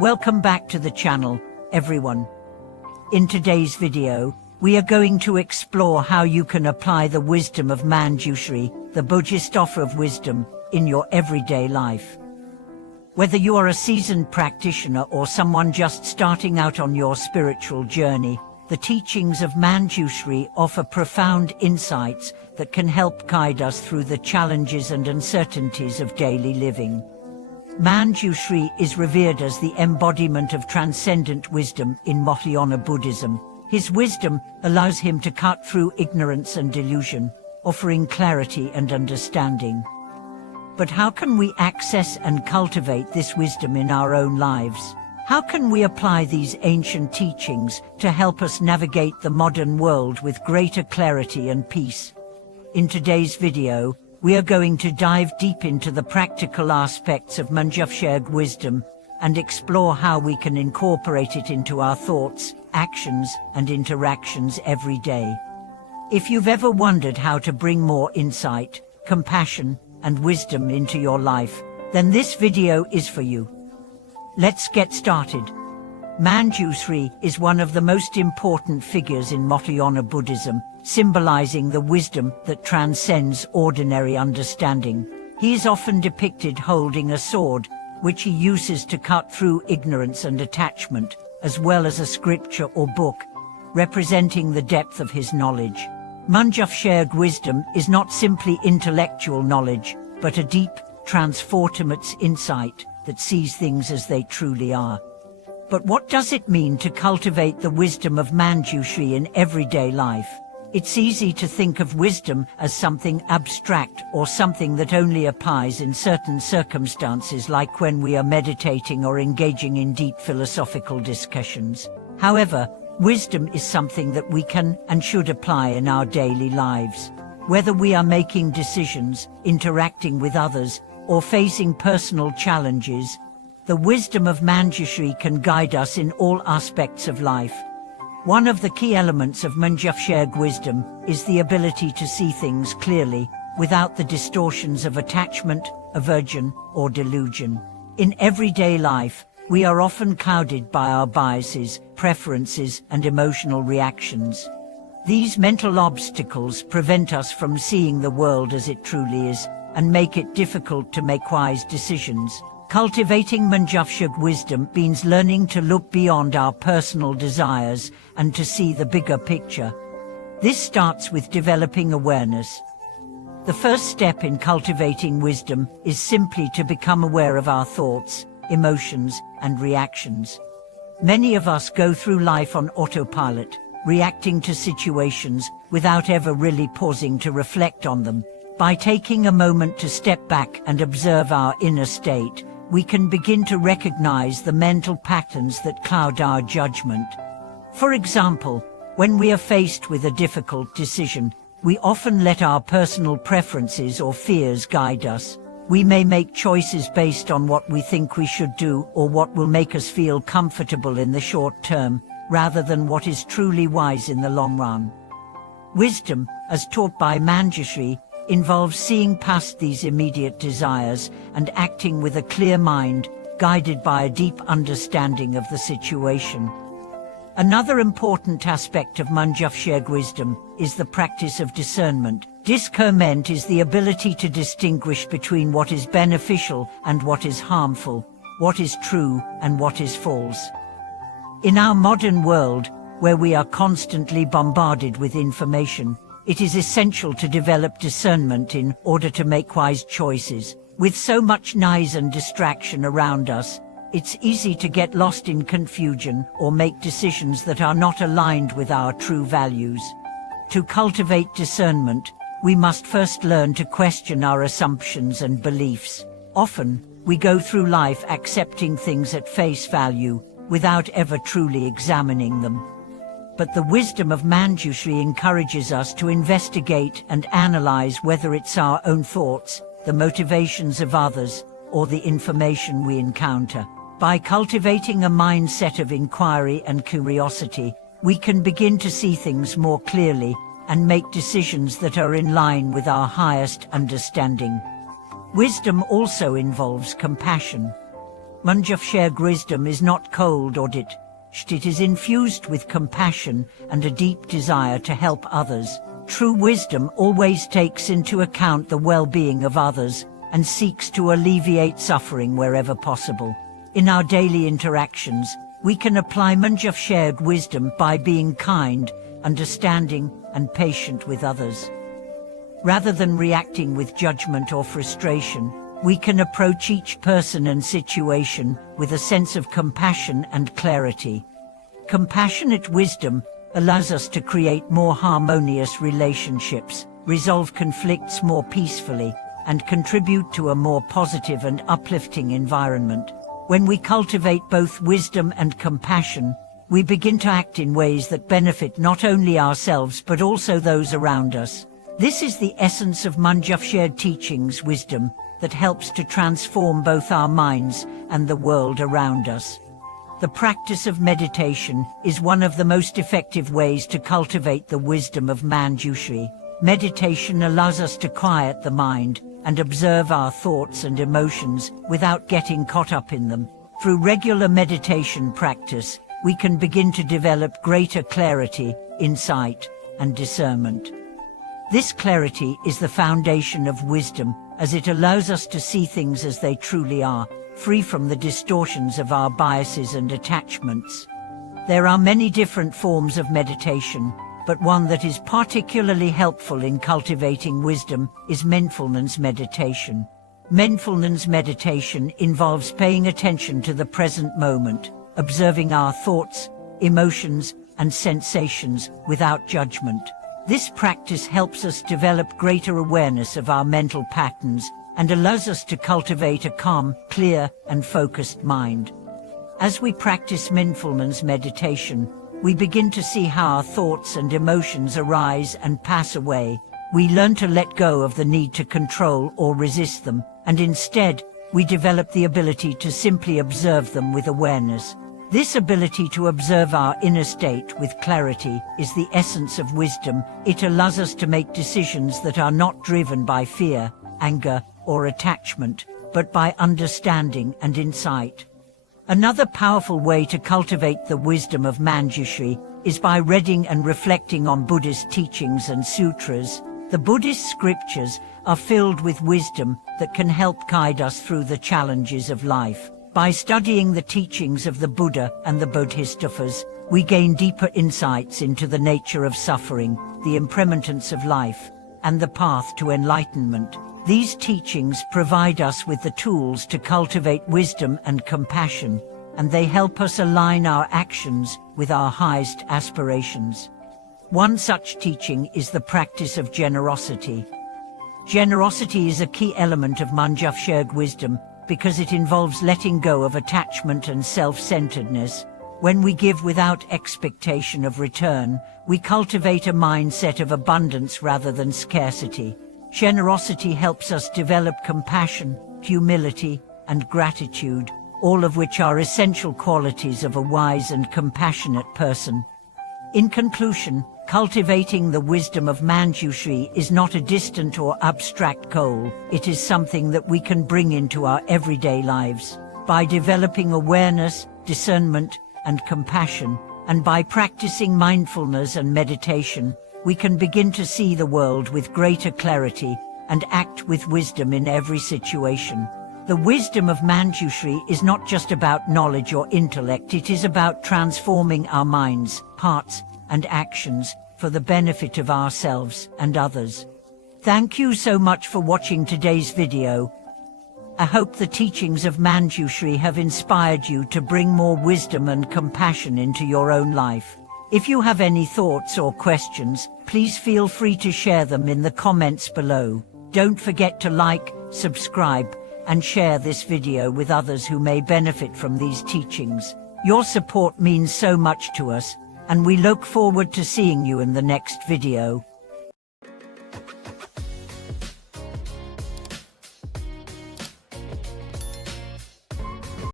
Welcome back to the channel, everyone. In today's video, we are going to explore how you can apply the wisdom of Manjushri, the Buddhist offer of wisdom, in your everyday life. Whether you are a seasoned practitioner or someone just starting out on your spiritual journey, the teachings of Manjushri offer profound insights that can help guide us through the challenges and uncertainties of daily living. Manjushri is revered as the embodiment of transcendent wisdom in Mahayana Buddhism. His wisdom allows him to cut through ignorance and delusion, offering clarity and understanding. But how can we access and cultivate this wisdom in our own lives? How can we apply these ancient teachings to help us navigate the modern world with greater clarity and peace? In today's video, we are going to dive deep into the practical aspects of Manjushri's wisdom and explore how we can incorporate it into our thoughts, actions, and interactions every day. If you've ever wondered how to bring more insight, compassion, and wisdom into your life, then this video is for you. Let's get started. Manjushri is one of the most important figures in Mahayana Buddhism, symbolizing the wisdom that transcends ordinary understanding. He is often depicted holding a sword, which he uses to cut through ignorance and attachment, as well as a scripture or book, representing the depth of his knowledge. Manjushri's wisdom is not simply intellectual knowledge, but a deep, transformative insight that sees things as they truly are. But what does it mean to cultivate the wisdom of Manjushri in everyday life? It's easy to think of wisdom as something abstract or something that only applies in certain circumstances, like when we are meditating or engaging in deep philosophical discussions. However, wisdom is something that we can and should apply in our daily lives. Whether we are making decisions, interacting with others, or facing personal challenges, the wisdom of Manjushri can guide us in all aspects of life. One of the key elements of Manjushri's wisdom is the ability to see things clearly, without the distortions of attachment, aversion, or delusion. In everyday life, we are often clouded by our biases, preferences, and emotional reactions. These mental obstacles prevent us from seeing the world as it truly is, and make it difficult to make wise decisions. Cultivating Manjushri's wisdom means learning to look beyond our personal desires and to see the bigger picture. This starts with developing awareness. The first step in cultivating wisdom is simply to become aware of our thoughts, emotions, and reactions. Many of us go through life on autopilot, reacting to situations without ever really pausing to reflect on them. By taking a moment to step back and observe our inner state, we can begin to recognize the mental patterns that cloud our judgment. For example, when we are faced with a difficult decision, we often let our personal preferences or fears guide us. We may make choices based on what we think we should do or what will make us feel comfortable in the short term, rather than what is truly wise in the long run. Wisdom, as taught by Manjushri, involves seeing past these immediate desires and acting with a clear mind, guided by a deep understanding of the situation. Another important aspect of Manjushri's wisdom is the practice of discernment. Discernment is the ability to distinguish between what is beneficial and what is harmful, what is true and what is false. In our modern world, where we are constantly bombarded with information, it is essential to develop discernment in order to make wise choices. With so much noise and distraction around us, it's easy to get lost in confusion or make decisions that are not aligned with our true values. To cultivate discernment, we must first learn to question our assumptions and beliefs. Often, we go through life accepting things at face value, without ever truly examining them. But the wisdom of Manjushri encourages us to investigate and analyze whether it's our own thoughts, the motivations of others, or the information we encounter. By cultivating a mindset of inquiry and curiosity, we can begin to see things more clearly and make decisions that are in line with our highest understanding. Wisdom also involves compassion. Manjushri wisdom is not cold or detached. It is infused with compassion and a deep desire to help others. True wisdom always takes into account the well-being of others and seeks to alleviate suffering wherever possible. In our daily interactions, we can apply Manjushri wisdom by being kind, understanding, and patient with others. Rather than reacting with judgment or frustration, we can approach each person and situation with a sense of compassion and clarity. Compassionate wisdom allows us to create more harmonious relationships, resolve conflicts more peacefully, and contribute to a more positive and uplifting environment. When we cultivate both wisdom and compassion, we begin to act in ways that benefit not only ourselves but also those around us. This is the essence of Manjushri teachings, wisdom that helps to transform both our minds and the world around us. The practice of meditation is one of the most effective ways to cultivate the wisdom of Manjushri. Meditation allows us to quiet the mind and observe our thoughts and emotions without getting caught up in them. Through regular meditation practice, we can begin to develop greater clarity, insight, and discernment. This clarity is the foundation of wisdom, as it allows us to see things as they truly are, free from the distortions of our biases and attachments. There are many different forms of meditation, but one that is particularly helpful in cultivating wisdom is mindfulness meditation. Mindfulness meditation involves paying attention to the present moment, observing our thoughts, emotions, and sensations without judgment. This practice helps us develop greater awareness of our mental patterns and allows us to cultivate a calm, clear, and focused mind. As we practice mindfulness meditation, we begin to see how our thoughts and emotions arise and pass away. We learn to let go of the need to control or resist them, and instead, we develop the ability to simply observe them with awareness. This ability to observe our inner state with clarity is the essence of wisdom. It allows us to make decisions that are not driven by fear, anger, or attachment, but by understanding and insight. Another powerful way to cultivate the wisdom of Manjushri is by reading and reflecting on Buddhist teachings and sutras. The Buddhist scriptures are filled with wisdom that can help guide us through the challenges of life. By studying the teachings of the Buddha and the Bodhisattvas, we gain deeper insights into the nature of suffering, the impermanence of life, and the path to enlightenment. These teachings provide us with the tools to cultivate wisdom and compassion, and they help us align our actions with our highest aspirations. One such teaching is the practice of generosity. Generosity is a key element of Manjushri wisdom because it involves letting go of attachment and self-centeredness. When we give without expectation of return, we cultivate a mindset of abundance rather than scarcity. Generosity helps us develop compassion, humility, and gratitude, all of which are essential qualities of a wise and compassionate person. In conclusion, cultivating the wisdom of Manjushri is not a distant or abstract goal. It is something that we can bring into our everyday lives. By developing awareness, discernment, and compassion, and by practicing mindfulness and meditation, we can begin to see the world with greater clarity and act with wisdom in every situation. The wisdom of Manjushri is not just about knowledge or intellect, it is about transforming our minds, hearts, and actions for the benefit of ourselves and others. Thank you so much for watching today's video. I hope the teachings of Manjushri have inspired you to bring more wisdom and compassion into your own life. If you have any thoughts or questions, please feel free to share them in the comments below. Don't forget to like, subscribe, and share this video with others who may benefit from these teachings. Your support means so much to us, and we look forward to seeing you in the next video.